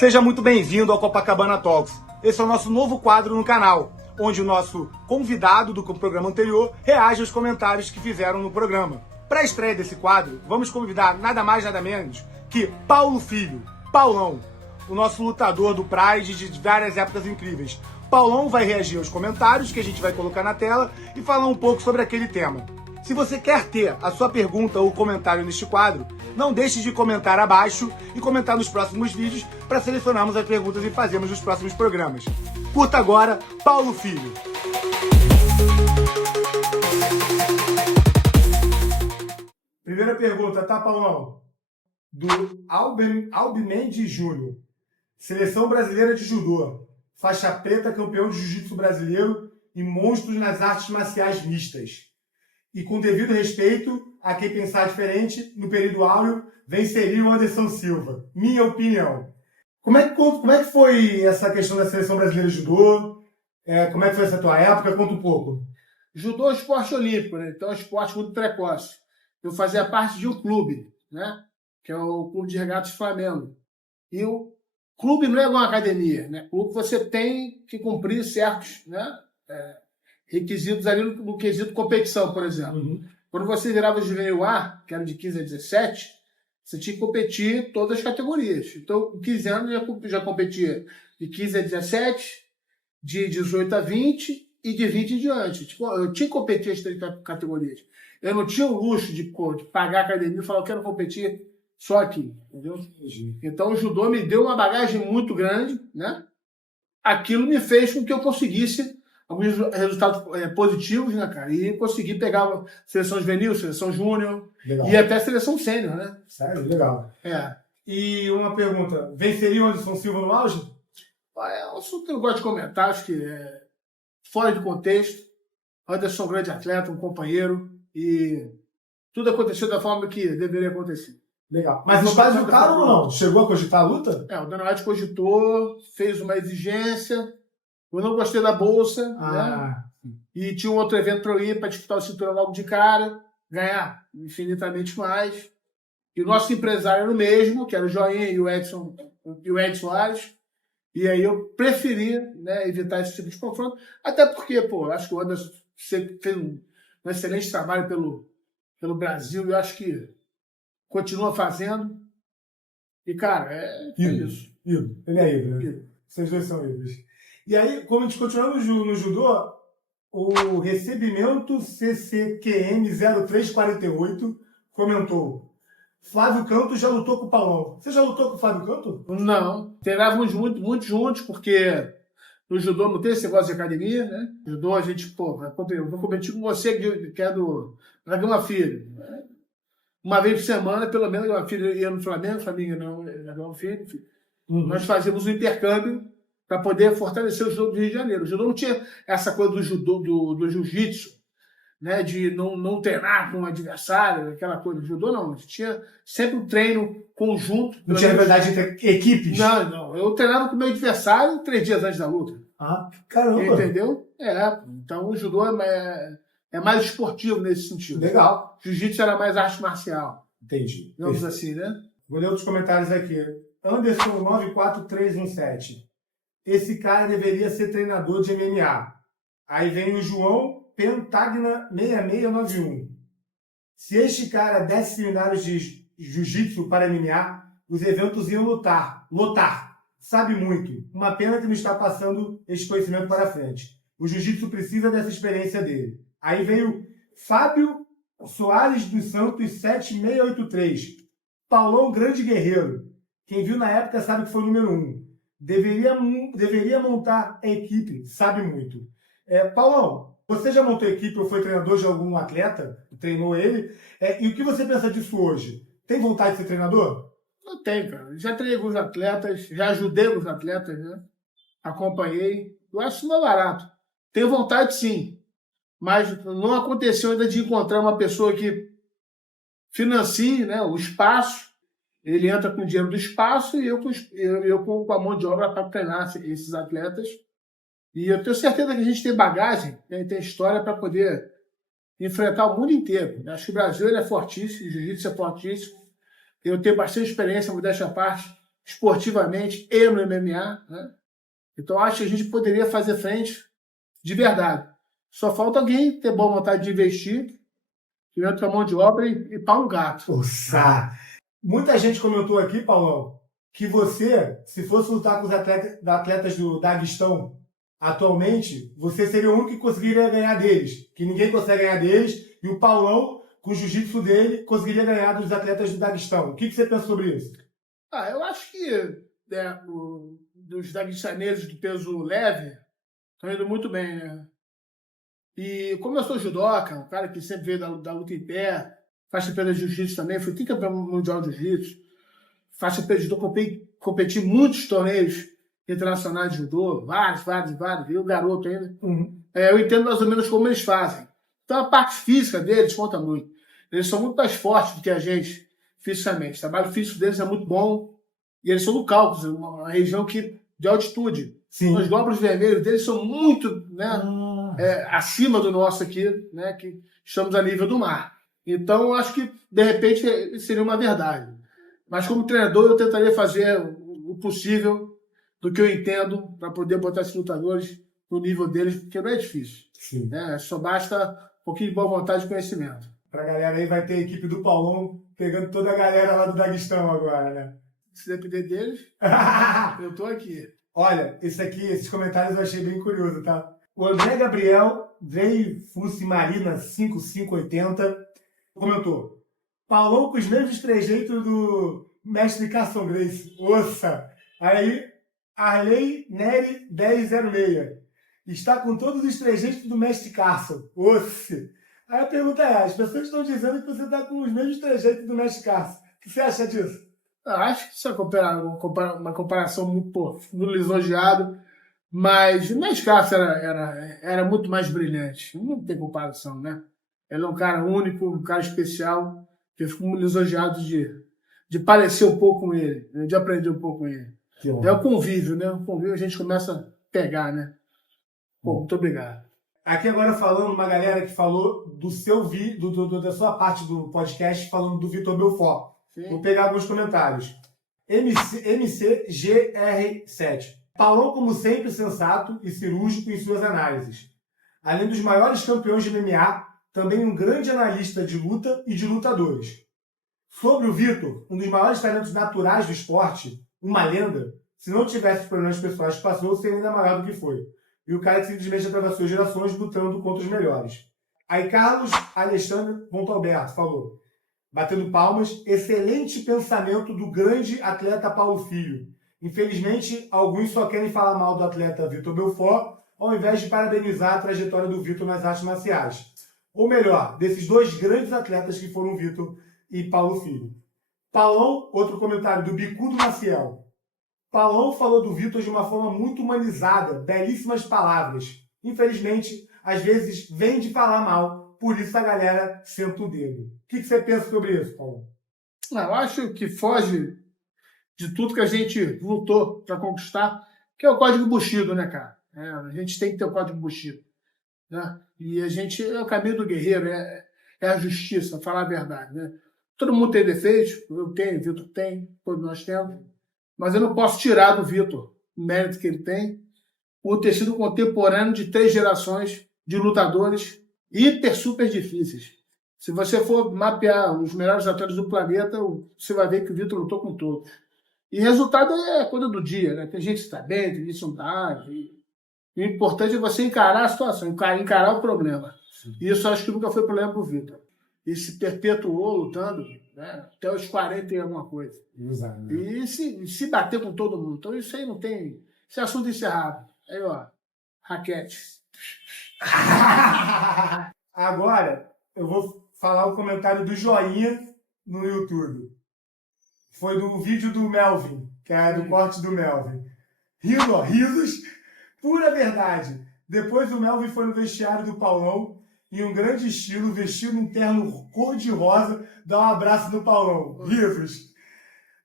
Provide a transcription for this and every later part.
Seja muito bem-vindo ao Copacabana Talks. Esse é o nosso novo quadro no canal, onde o nosso convidado do programa anterior reage aos comentários que fizeram no programa. Para a estreia desse quadro, vamos convidar nada mais nada menos que Paulo Filho, Paulão, o nosso lutador do Pride de várias épocas incríveis. Paulão vai reagir aos comentários que a gente vai colocar na tela e falar um pouco sobre aquele tema. Se você quer ter a sua pergunta ou comentário neste quadro, não deixe de comentar abaixo e comentar nos próximos vídeos para selecionarmos as perguntas e fazermos nos próximos programas. Curta agora, Paulo Filho. Primeira pergunta, tá, Paulão? Do Albimendi Júnior. Seleção brasileira de judô. Faixa preta, campeão de jiu-jitsu brasileiro e monstros nas artes marciais mistas. E com devido respeito a quem pensar diferente, no período áureo, venceria o Anderson Silva. Minha opinião. Como é que foi essa questão da seleção brasileira de judô? Como é que foi essa tua época? Conta um pouco. Judô é um esporte olímpico, né? Então é um esporte muito precoce. Eu fazia parte de um clube, né? Que é o Clube de Regatas Flamengo. E o clube não é uma academia, né? O clube você tem que cumprir certos, né, requisitos ali no quesito competição, por exemplo. Uhum. Quando você virava juvenil A, que era de 15 a 17, você tinha que competir em todas as categorias. Então, com 15 anos, eu já competia de 15 a 17, de 18 a 20 e de 20 em diante. Tipo, eu tinha que competir as 30 categorias. Eu não tinha o luxo de pagar a academia e falar, eu quero competir só aqui, entendeu? Então, o judô me deu uma bagagem muito grande, né? Aquilo me fez com que eu conseguisse alguns resultados positivos, né, cara? E consegui pegar seleção juvenil, seleção júnior e até seleção sênior, né? Sério? Legal. É. E uma pergunta, venceria o Anderson Silva no auge? É um assunto que eu não gosto de comentar, acho que é fora de contexto. O Anderson é um grande atleta, um companheiro, e tudo aconteceu da forma que deveria acontecer. Legal. Mas os pais lutaram ou não? Chegou a cogitar a luta? O Dana White cogitou, fez uma exigência. Eu não gostei da bolsa, né? E tinha um outro evento para eu ir para disputar o cinturão logo de cara, ganhar infinitamente mais. E o nosso empresário era o mesmo, que era o Joinha e o Edson Ares. E aí eu preferia, né, evitar esse tipo de confronto, até porque, acho que o Anderson fez um excelente trabalho pelo Brasil, e eu acho que continua fazendo. E, cara, é isso. Ele é ídolo, né? Vocês dois são ídolos. E aí, como a gente continua no judô, o recebimento CCQM 0348 comentou: Flávio Canto já lutou com o Paulão. Você já lutou com o Flávio Canto? Não. Treinávamos muito juntos, porque no judô não tem esse negócio de academia, né? No judô a gente, eu vou competir com você, que é da Gama Filho. Uma vez por semana, pelo menos, a filha ia no Flamengo, não, na Gama Filho. Uhum. Nós fazíamos um intercâmbio para poder fortalecer o judô do Rio de Janeiro. O judô não tinha essa coisa do judô, do jiu-jitsu, né, de não treinar com o adversário, aquela coisa. O judô não, a gente tinha sempre um treino conjunto. Não tinha verdade entre equipes? Não. Eu treinava com o meu adversário 3 dias antes da luta. Caramba! Entendeu? Então o judô é mais esportivo nesse sentido. Legal. Jiu-jitsu era mais arte marcial. Entendi. Digamos assim, né? Vou ler outros comentários aqui. Anderson 94317. Esse cara deveria ser treinador de MMA. Aí vem o João Pentagna 6691. Se este cara desse seminários de jiu-jitsu para MMA, os eventos iam lotar. Sabe muito. Uma pena que não está passando esse conhecimento para frente. O jiu-jitsu precisa dessa experiência dele. Aí vem o Fábio Soares dos Santos 7683. Paulão, grande guerreiro. Quem viu na época sabe que foi o número 1. Deveria montar a equipe, sabe muito. Paulão, você já montou equipe ou foi treinador de algum atleta? Treinou ele? E o que você pensa disso hoje? Tem vontade de ser treinador? Eu tenho, cara. Já treinei alguns atletas, já ajudei os atletas, né? Acompanhei. Eu acho isso não é barato. Tenho vontade, sim. Mas não aconteceu ainda de encontrar uma pessoa que financie, né, o espaço. Ele entra com o dinheiro do espaço e eu com a mão de obra para treinar esses atletas. E eu tenho certeza que a gente tem bagagem, né, tem história para poder enfrentar o mundo inteiro. Acho que o Brasil ele é fortíssimo, o jiu-jitsu é fortíssimo. Eu tenho bastante experiência, modéstia à parte, esportivamente e no MMA, né? Então acho que a gente poderia fazer frente de verdade. Só falta alguém ter boa vontade de investir, que entra a mão de obra e pau no gato. Nossa! Muita gente comentou aqui, Paulão, que você, se fosse lutar com os atletas do Daguestão atualmente, você seria o único que conseguiria ganhar deles. Que ninguém consegue ganhar deles. E o Paulão, com o jiu-jitsu dele, conseguiria ganhar dos atletas do Daguestão. O que você pensa sobre isso? Eu acho que dos daguestaneiros de peso leve estão indo muito bem, né? E como eu sou judoca, um cara que sempre veio da luta em pé, faixa preta de jiu-jitsu também, fui campeão mundial de jiu-jitsu, faixa preta de judô, competi em muitos torneios internacionais de judô, vários, eu garoto ainda. Eu entendo mais ou menos como eles fazem. Então a parte física deles conta muito. Eles são muito mais fortes do que a gente, fisicamente. O trabalho físico deles é muito bom. E eles são do Cáucaso, uma região de altitude. Sim. Os glóbulos vermelhos deles são muito, né, acima do nosso aqui, né, que estamos a nível do mar. Então, eu acho que, de repente, seria uma verdade. Mas, como treinador, eu tentaria fazer o possível do que eu entendo para poder botar esses lutadores no nível deles, porque não é difícil. Sim. Né? Só basta um pouquinho de boa vontade e conhecimento. Pra galera aí, vai ter a equipe do Paulão pegando toda a galera lá do Daguestão agora, né? Se depender deles, eu tô aqui. Olha, esses comentários eu achei bem curioso, tá? O André Gabriel veio Fussi Marina 5580 comentou: Paulão com os mesmos trejeitos do mestre Carson Grace. Ossa! Aí, Arley Neri 1006. Está com todos os trejeitos do mestre Carson. Osse! Aí a pergunta é, as pessoas estão dizendo que você está com os mesmos trejeitos do mestre Carson. O que você acha disso? Acho que isso é uma comparação muito lisonjeado, mas o Mestre Carson era muito mais brilhante. Não tem comparação, né? Ele é um cara único, um cara especial, que eu fico lisonjeado de parecer um pouco com ele, de aprender um pouco com ele. É o convívio, né? O convívio a gente começa a pegar, né? Pô, muito obrigado. Aqui agora falando uma galera que falou do seu da sua parte do podcast, falando do Vitor Belfort. Sim. Vou pegar alguns comentários. MCGR7. Paulão, como sempre, sensato e cirúrgico em suas análises. Além dos maiores campeões de MMA, também um grande analista de luta e de lutadores. Sobre o Vitor, um dos maiores talentos naturais do esporte, uma lenda, se não tivesse os problemas pessoais que passou, seria ainda maior do que foi. E o cara que simplesmente atravessou gerações lutando contra os melhores. Aí Carlos Alexandre Montalberto falou: batendo palmas, excelente pensamento do grande atleta Paulo Filho. Infelizmente, alguns só querem falar mal do atleta Vitor Belfort, ao invés de parabenizar a trajetória do Vitor nas artes marciais. Ou melhor, desses dois grandes atletas que foram Vitor e Paulo Filho. Paulão, outro comentário do Bicudo Maciel. Paulão falou do Vitor de uma forma muito humanizada, belíssimas palavras. Infelizmente, às vezes vem de falar mal, por isso a galera senta o dedo. O que você pensa sobre isso, Paulo? Eu acho que foge de tudo que a gente lutou para conquistar, que é o código Bushido, né, cara? A gente tem que ter o código Bushido. Né? E a gente é o caminho do guerreiro, é a justiça, falar a verdade. Né? Todo mundo tem defeitos, eu tenho, o Vitor tem, todos nós temos, mas eu não posso tirar do Vitor o mérito que ele tem por ter sido contemporâneo de 3 gerações de lutadores super difíceis. Se você for mapear os melhores atletas do planeta, você vai ver que o Vitor lutou com todos. E resultado é coisa do dia, né? Tem gente que está bem, tem gente que não está. E o importante é você encarar a situação, encarar o problema. Sim. E isso acho que nunca foi problema para o Vitor. E se perpetuou lutando, né, até os 40 e alguma coisa. Exato. E se bater com todo mundo. Então isso aí não tem... Esse assunto encerrado. Aí, ó, raquete. Agora, eu vou falar o comentário do joinha no YouTube. Foi do vídeo do Melvin, que é do corte do Melvin. Rindo, ó, risos, pura verdade. Depois o Melvin foi no vestiário do Paulão, em um grande estilo, vestido um terno cor-de-rosa, dá um abraço no Paulão. Risos.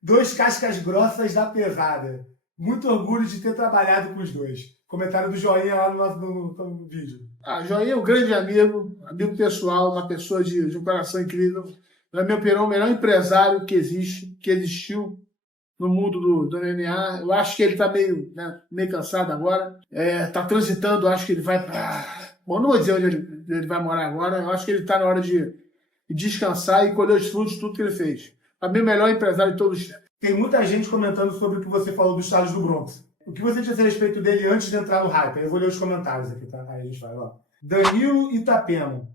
2 cascas grossas da pesada. Muito orgulho de ter trabalhado com os dois. Comentário do joinha lá no vídeo. Joinha é um grande amigo pessoal, uma pessoa de um coração incrível. Na minha opinião, o melhor empresário que existiu no mundo do MMA. Eu acho que ele está meio, né, meio cansado agora. Está transitando, acho que ele vai... Bom, não vou dizer onde ele vai morar agora. Eu acho que ele está na hora de descansar e colher os frutos de tudo que ele fez. Para mim, o melhor empresário de todos os tempos. Tem muita gente comentando sobre o que você falou do Charles do Bronx. O que você disse a respeito dele antes de entrar no hype? Eu vou ler os comentários aqui, tá? Aí a gente vai, ó. Danilo Itapema.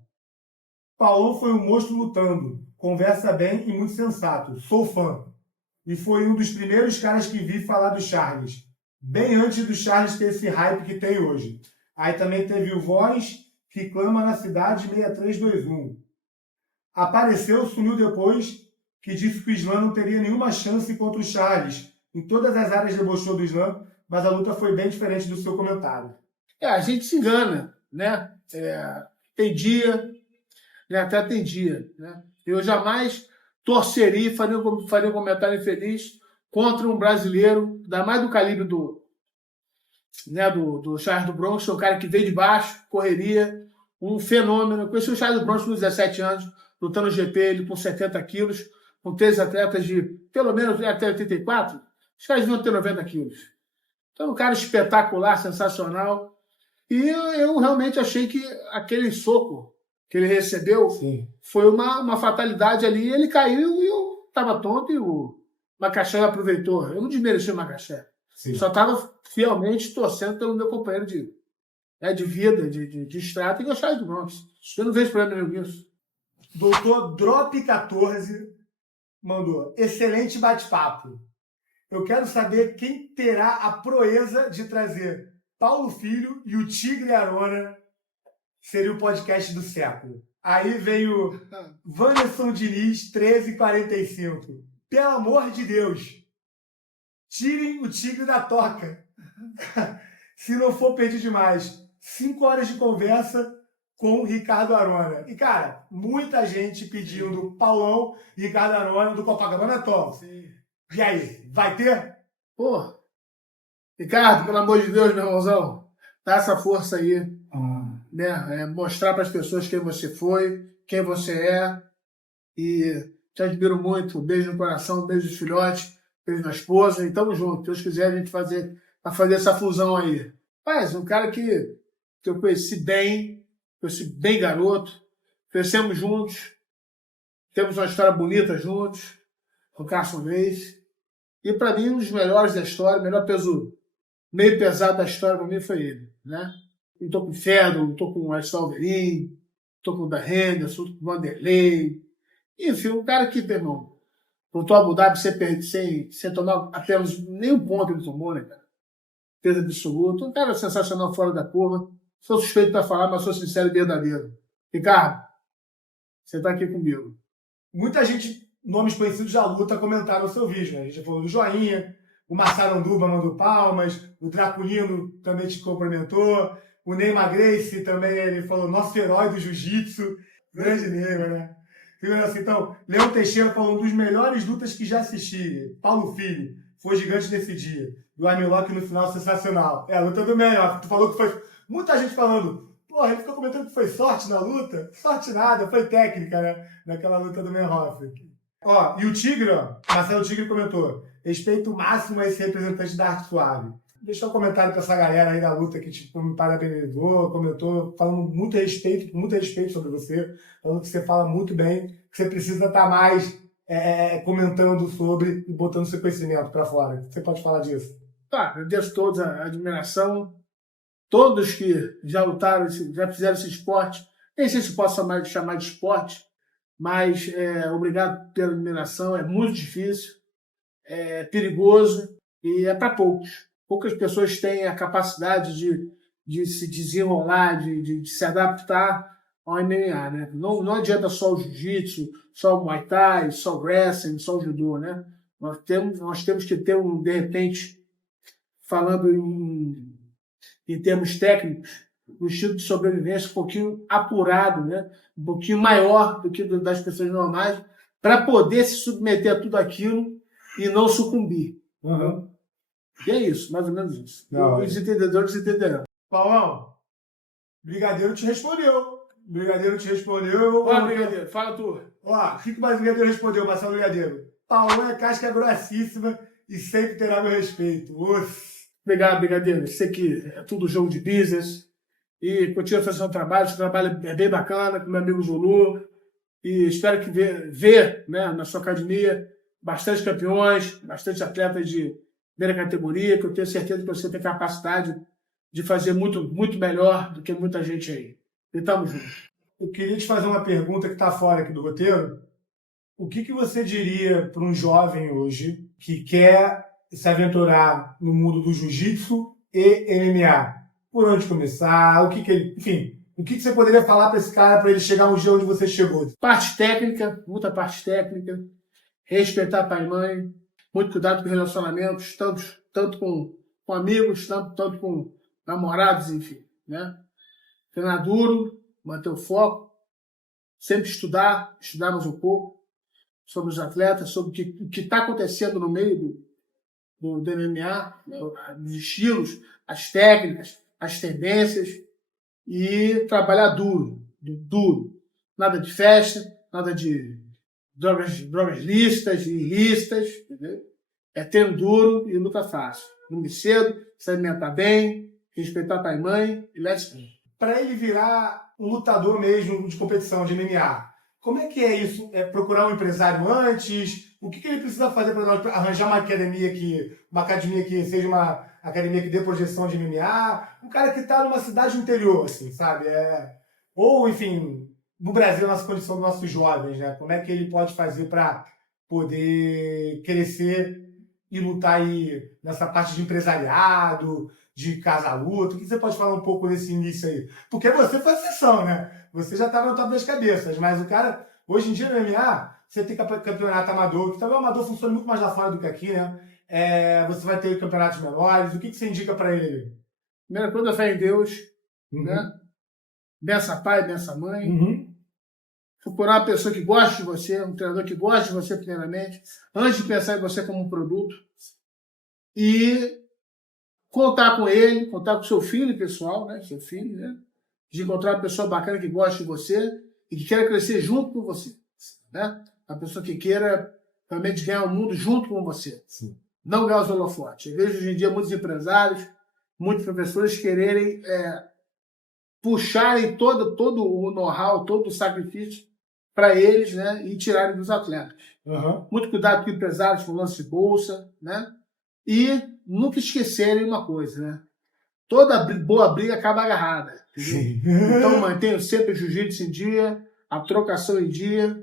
Paulão foi um monstro lutando. Conversa bem e muito sensato. Sou fã. E foi um dos primeiros caras que vi falar do Charles. Bem antes do Charles ter esse hype que tem hoje. Aí também teve o Voz, que clama na cidade 6321. Apareceu, sumiu depois, que disse que o Islam não teria nenhuma chance contra o Charles. Em todas as áreas debochou do Islam, mas a luta foi bem diferente do seu comentário. A gente se engana, né? Tem dia, né? Até tem dia, né? Eu jamais torceria e faria um comentário infeliz contra um brasileiro, ainda mais do calibre do Charles do Bronx, um cara que veio de baixo, correria, um fenômeno. Eu conheci o Charles do Bronx com 17 anos, lutando no GP, ele com 70 quilos, com 3 atletas de pelo menos até 84, os caras deviam ter 90 quilos. Então, um cara espetacular, sensacional. E eu realmente achei que aquele soco que ele recebeu foi uma fatalidade ali. Ele caiu e eu estava tonto e o Makhachev aproveitou. Eu não desmereci o Makhachev. Só estava fielmente torcendo pelo meu companheiro de vida, de estrada e gostar do Bronx. Eu não vejo problema nenhum nisso. Doutor Drop14 mandou: excelente bate-papo. Eu quero saber quem terá a proeza de trazer Paulo Filho e o Tigre Arona. Seria o podcast do século. Aí veio Wanderson Diniz, 1345. Pelo amor de Deus, tirem o Tigre da toca. Se não for pedir demais. 5 horas de conversa com o Ricardo Arona. E, cara, muita gente pedindo Paulão e Ricardo Arona do Copacabana Tom. E aí, vai ter? Pô, Ricardo, pelo amor de Deus, meu irmãozão, dá essa força aí, né? Mostrar para as pessoas quem você foi, quem você é. E te admiro muito. Beijo no coração, beijo de filhote, beijo na esposa. E tamo junto. Se Deus quiser, a gente vai fazer essa fusão aí. Mas um cara que eu conheci bem garoto, crescemos juntos, temos uma história bonita juntos, com o Carson Reis. E para mim, um dos melhores da história, o melhor peso meio pesado da história para mim foi ele, né? Eu tô com o Fedor, tô com o Alverin, tô com o Dan Henderson, tô com o Vanderlei. Enfim, um cara que, meu irmão, lutou Abu Dhabi sem tomar apenas nenhum ponto ele tomou, né, cara? Peso absoluto. Um cara sensacional fora da curva. Sou suspeito para falar, mas sou sincero e verdadeiro. Ricardo, você está aqui comigo. Muita gente, nomes conhecidos da luta, comentaram o seu vídeo, né? A gente já falou do Joinha, o Marcelo Anduba mandou palmas, o Draculino também te cumprimentou, o Neymar Gracie também, ele falou, nosso herói do jiu-jitsu. Grande Neymar, né? Então, Leão Teixeira falou, um dos melhores lutas que já assisti. Paulo Filho, foi gigante nesse dia. E o Armlock no final, sensacional. A luta do melhor. Tu falou que foi... Muita gente falando, porra, ele ficou comentando que foi sorte na luta. Sorte nada, foi técnica, né? Naquela luta do Menhoff. Ó, e o Tigre, ó, Marcelo Tigre comentou, respeito máximo a esse representante da arte suave. Deixou um comentário pra essa galera aí da luta que tipo, me parabenizou, comentou, falando muito respeito sobre você, falando que você fala muito bem, que você precisa estar mais comentando sobre e botando seu conhecimento pra fora. Você pode falar disso? Tá, agradeço todos a admiração. Todos que já lutaram, já fizeram esse esporte, nem sei se posso chamar de esporte, mas obrigado pela admiração, é muito difícil, é perigoso e é para poucos. Poucas pessoas têm a capacidade de se desenrolar, de se adaptar ao MMA, né? Não adianta só o jiu-jitsu, só o muay thai, só o wrestling, só o judô, né? Nós temos que ter de repente, falando em termos técnicos, um estilo de sobrevivência um pouquinho apurado, né? Um pouquinho maior do que das pessoas normais, para poder se submeter a tudo aquilo e não sucumbir. Uhum. E é isso, mais ou menos isso. Não, os entendedores entenderão. Paulão, Brigadeiro te respondeu. Ó, Brigadeiro, fala tu. Ó, o que mais o Brigadeiro respondeu, Marcelo Brigadeiro? Paulão é casca grossíssima e sempre terá meu respeito. Obrigado, Brigadeiro. Isso aqui é tudo jogo de business. E continua fazendo seu trabalho. Seu trabalho é bem bacana, com meu amigo Zulu. E espero que ver, né, na sua academia bastante campeões, bastante atletas de primeira categoria, que eu tenho certeza que você tem capacidade de fazer muito, muito melhor do que muita gente aí. E tamo junto. Eu queria te fazer uma pergunta que está fora aqui do roteiro. O que você diria para um jovem hoje que quer se aventurar no mundo do jiu-jitsu e MMA? Por onde começar? Enfim, o que você poderia falar para esse cara para ele chegar no dia onde você chegou? Parte técnica, muita parte técnica, respeitar pai e mãe, muito cuidado com relacionamentos, tanto com amigos, tanto com namorados, enfim, né? Treinar duro, manter o foco, sempre estudar mais um pouco sobre os atletas, sobre o que está acontecendo no meio do MMA, os estilos, as técnicas, as tendências, e trabalhar duro. Nada de festa, nada de drogas lícitas e ilícitas, entendeu? É treino duro e luta fácil. Dormir cedo, se alimentar bem, respeitar pai e mãe e let's go. Para ele virar um lutador mesmo de competição, de MMA, como é que é isso? É procurar um empresário antes? O que ele precisa fazer para arranjar uma academia que seja uma academia que dê projeção de MMA? Um cara que está numa cidade interior, assim, sabe? Ou, enfim, no Brasil, nossa condição dos nossos jovens, né? Como é que ele pode fazer para poder crescer e lutar aí nessa parte de empresariado, de casa-luta? O que você pode falar um pouco desse início aí? Porque você foi exceção, né? Você já estava no top das cabeças, mas o cara, hoje em dia no MMA, você tem campeonato amador, que também o amador funciona muito mais lá fora do que aqui, né? Você vai ter campeonatos menores. O que você indica para ele? Primeira coisa, fé em Deus, né? Bença pai, bença mãe. Procurar uma pessoa que goste de você, um treinador que goste de você primeiramente, antes de pensar em você como um produto. E contar com ele, contar com seu filho pessoal, né? Seu filho, né? De encontrar uma pessoa bacana que goste de você e que queira crescer junto com você, né? Uma pessoa que queira realmente ganhar o mundo junto com você. Sim. Não ganhar os holofotes. Eu vejo hoje em dia muitos empresários, muitos professores quererem puxarem todo o know-how, todo o sacrifício para eles, né? E tirarem dos atletas. Muito cuidado com empresários, com lance de bolsa, né? E nunca esquecerem uma coisa, né? Toda boa briga acaba agarrada. Então mantenha sempre o jiu-jitsu em dia, a trocação em dia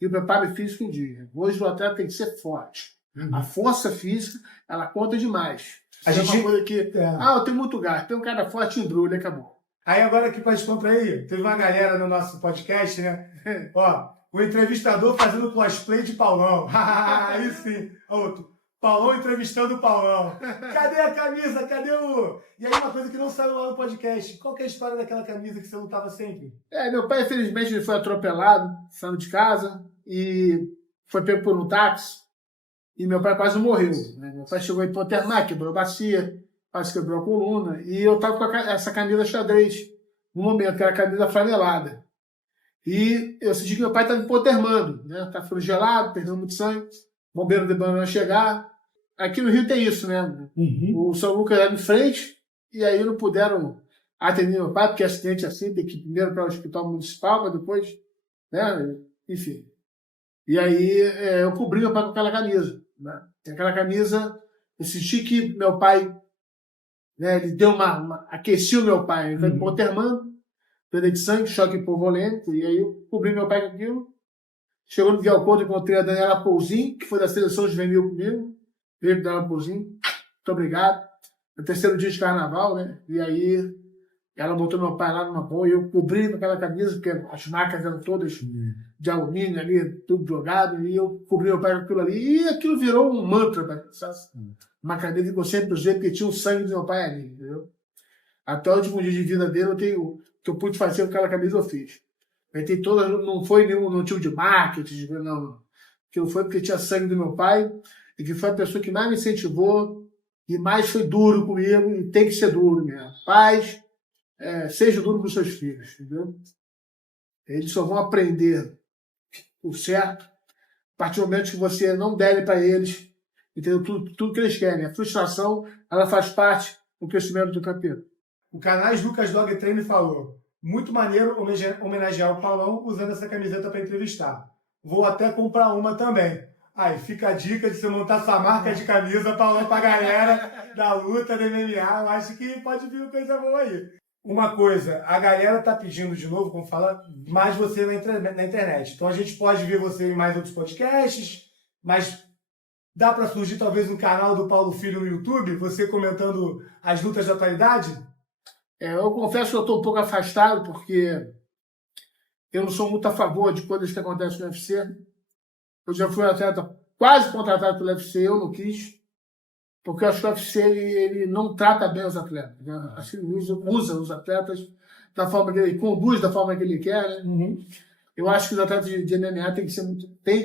e o preparo físico em dia. Hoje o atleta tem que ser forte. A força física, ela conta demais. A gente... uma coisa que, eu tenho muito gasto, tem um cara forte em embrulho, acabou. Aí agora que para aí, teve uma galera no nosso podcast, né? Ó, o entrevistador fazendo cosplay de Paulão. Aí sim. Outro. Paulão entrevistando o Paulão. Cadê a camisa? Cadê o... E aí uma coisa que não saiu lá no podcast. Qual que é a história daquela camisa que você lutava sempre? Meu pai, infelizmente, ele foi atropelado, saindo de casa, e foi pego por um táxi, e meu pai quase morreu. Né? Meu pai chegou a hipotermar, quebrou a bacia, quase quebrou a coluna, e eu tava com essa camisa xadrez, no momento, que era a camisa flanelada. E eu senti que meu pai estava hipotermando, né? Tá ficando gelado, perdendo muito sangue, bombeiro demorando a chegar. Aqui no Rio tem isso, né? O São Lucas era em frente, e aí não puderam atender meu pai, porque acidente assim, tem que ir primeiro para o hospital municipal, mas depois, né? Enfim. E aí eu cobri meu pai com aquela camisa, né? Aquela camisa, eu senti que meu pai, né, ele deu aqueceu meu pai, ele foi hipotermando, perda de sangue, choque hipovolêmico, e aí eu cobri meu pai com aquilo. Chegou no Guialcoto, encontrei a Daniela Pouzinho, que foi da seleção juvenil comigo. Veio Daniela Pouzinho, muito obrigado. No terceiro dia de carnaval, né? E aí ela botou meu pai lá numa boa e eu cobri com aquela camisa, porque as marcas eram todas de alumínio ali, tudo jogado, e eu cobri meu pai com aquilo ali. E aquilo virou um mantra, sabe? Uma camisa que eu sempre usei, porque tinha o sangue do meu pai ali, entendeu? Até o último dia de vida dele, o que eu pude fazer com aquela camisa, eu fiz. Tem todas, não foi nenhum tipo de marketing, não. Aquilo foi porque tinha sangue do meu pai, e que foi a pessoa que mais me incentivou e mais foi duro comigo, e tem que ser duro mesmo. Pais, seja duro com os seus filhos, entendeu? Eles só vão aprender o certo a partir do momento que você não der para eles entendeu? Tudo que eles querem. A frustração, ela faz parte do crescimento do campeão. O Canais Lucas Dog Treino falou: muito maneiro homenagear o Paulão usando essa camiseta para entrevistar. Vou até comprar uma também. Aí fica a dica de você montar sua marca de camisa, Paulão, pra galera da luta, da MMA. Eu acho que pode vir coisa boa aí. Uma coisa, a galera tá pedindo de novo, como fala, mais você na internet. Então a gente pode ver você em mais outros podcasts, mas dá para surgir talvez um canal do Paulo Filho no YouTube, você comentando as lutas da atualidade? Eu confesso que eu estou um pouco afastado, porque eu não sou muito a favor de coisas que acontecem no UFC. Eu já fui atleta quase contratado pelo UFC, eu não quis, porque eu acho que o UFC ele não trata bem os atletas. Né? Acho que ele usa os atletas da forma que ele conduz, da forma que ele quer. Né? Uhum. Eu acho que os atletas de MMA têm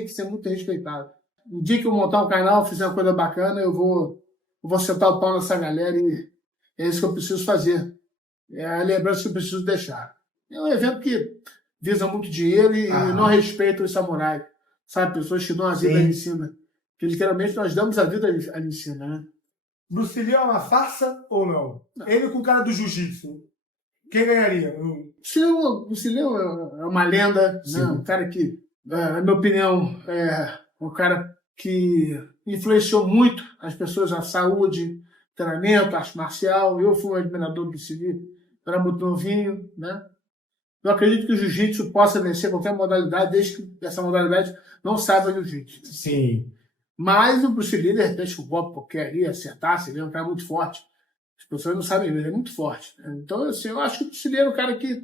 que ser muito respeitados. O dia que eu montar um canal, fizer uma coisa bacana, eu vou sentar o pau nessa galera e é isso que eu preciso fazer. É a lembrança que eu preciso deixar. É um evento que visa muito dinheiro e não respeita os samurais. Sabe, pessoas que dão a vida ali em cima. Que literalmente nós damos a vida ali em cima, né? Bruce Lee é uma farsa ou não? Ele com o cara do jiu-jitsu. Quem ganharia? Bruce Lee é uma lenda, né? Um cara que, na minha opinião, é um cara que influenciou muito as pessoas na saúde, treinamento, arte marcial. Eu fui um admirador do Bruce Lee, era muito novinho, né? Eu acredito que o jiu-jitsu possa vencer qualquer modalidade, desde que essa modalidade não saiba jiu-jitsu. Sim. Mas o Bruce Lee, de repente, o golpe qualquer ali, acertasse, ele é um cara muito forte. As pessoas não sabem ver, ele é muito forte. Então, assim, eu acho que o Bruce Lee era um cara que,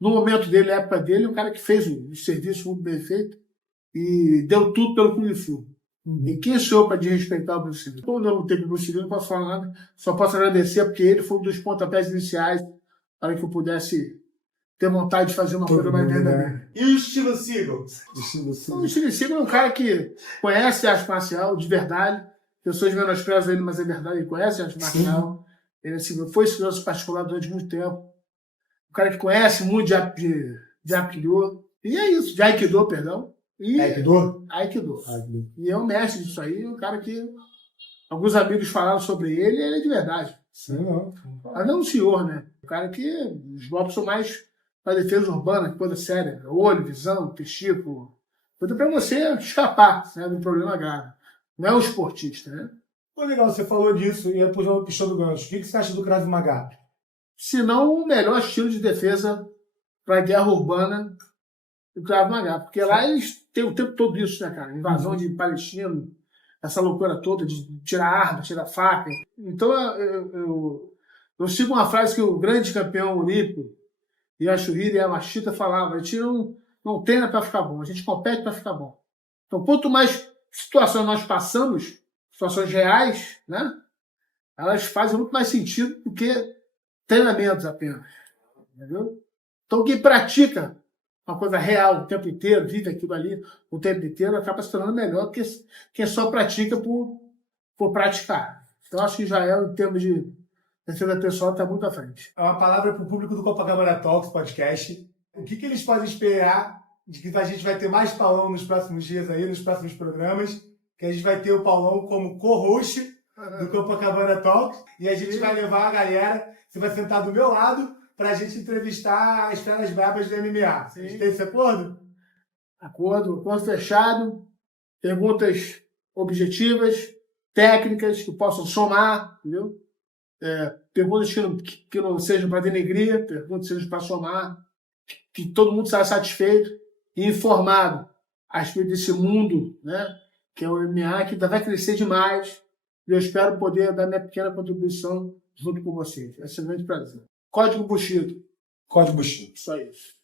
no momento dele, na época dele, um cara que fez um serviço muito bem feito e deu tudo pelo Kung Fu. E quem sou eu para desrespeitar o Bruce Lee? Quando eu não teve Bruce Lee, não posso falar nada, só posso agradecer, porque ele foi um dos pontapés iniciais para que eu pudesse ter vontade de fazer uma coisa mais verdadeira. E o Steven Seagal? O Steven Seagal é um cara que conhece a arte marcial de verdade. Pessoas menosprezam ele, mas é verdade, ele conhece a arte marcial. Ele foi segurança particular durante muito tempo. Um cara que conhece muito de Aikido. E é isso, de Aikido, perdão. Aikido? Aikido. E é um mestre disso aí, um cara que alguns amigos falaram sobre ele e ele é de verdade. Sim, não. Mas não um senhor, né? Um cara que os golpes são mais para defesa urbana, coisa séria. Olho, visão, testículo. Coisa para você escapar, né, do problema grave. Não é o esportista, né? Pô, legal, você falou disso e depois eu puxou do gancho. O que você acha do Krav Maga? Se não o melhor estilo de defesa para a guerra urbana do Krav Maga. Porque lá eles têm o tempo todo isso, né, cara? Invasão de palestino, essa loucura toda de tirar arma, tirar faca. Então eu sigo uma frase que o grande campeão olímpico, Yashuhiro Yamashita, falava: a gente não treina para ficar bom, a gente compete para ficar bom. Então, quanto mais situações nós passamos, situações reais, né, elas fazem muito mais sentido do que treinamentos apenas. Entendeu? Então, quem pratica uma coisa real o tempo inteiro, vive aquilo ali o tempo inteiro, acaba se tornando melhor do que quem só pratica por praticar. Então, acho que Israel, em termos de defesa pessoal, está muito à frente. É uma palavra para o público do Copacabana Talks podcast. O que eles podem esperar de que a gente vai ter mais Paulão nos próximos dias aí, nos próximos programas? Que a gente vai ter o Paulão como co-host do Copacabana Talks e a gente vai levar a galera, você vai sentar do meu lado para a gente entrevistar as feras brabas do MMA. A gente tem esse acordo? Acordo fechado. Perguntas objetivas, técnicas que possam somar, entendeu? Perguntas que não sejam para denegrir, perguntas que sejam para somar, que todo mundo saia satisfeito e informado a respeito desse mundo, né, que é o MMA, que ainda vai crescer demais, e eu espero poder dar minha pequena contribuição junto com vocês. É um grande prazer. Código Bushido. Código Bushido. Só isso.